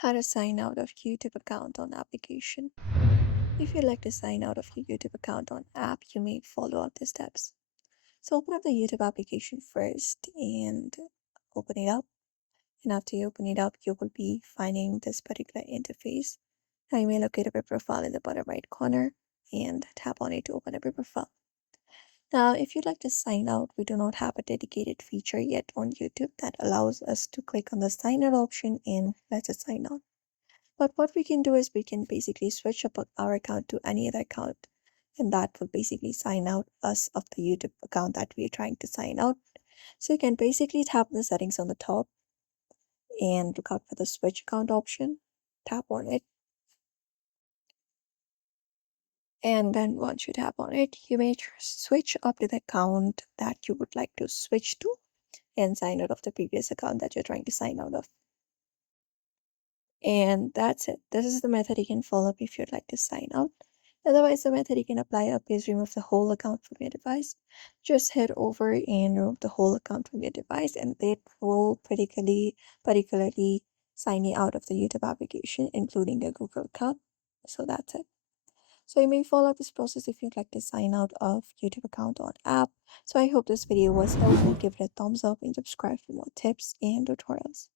How to sign out of YouTube account on application. If you'd like to sign out of your YouTube account on app, you may follow up the steps. So open up the YouTube application first and open it up. And after you open it up, you will be finding this particular interface. Now you may locate up your profile in the bottom right corner and tap on it to open up your profile. Now, if you'd like to sign out, we do not have a dedicated feature yet on YouTube that allows us to click on the sign out option and let us sign out. But what we can do is we can basically switch up our account to any other account, and that will basically sign out us of the YouTube account that we are trying to sign out. So you can basically tap the settings on the top and look out for the switch account option. Tap on it, and then once you tap on it, you may switch up to the account that you would like to switch to and sign out of the previous account that you're trying to sign out of. And that's it. This is the method you can follow if you'd like to sign out. Otherwise, the method you can apply up is remove the whole account from your device. Just head over and remove the whole account from your device, and it will particularly sign you out of the YouTube application, including your Google account. So that's it. So you may follow this process if you'd like to sign out of YouTube account on app. So I hope this video was helpful. Give it a thumbs up and subscribe for more tips and tutorials.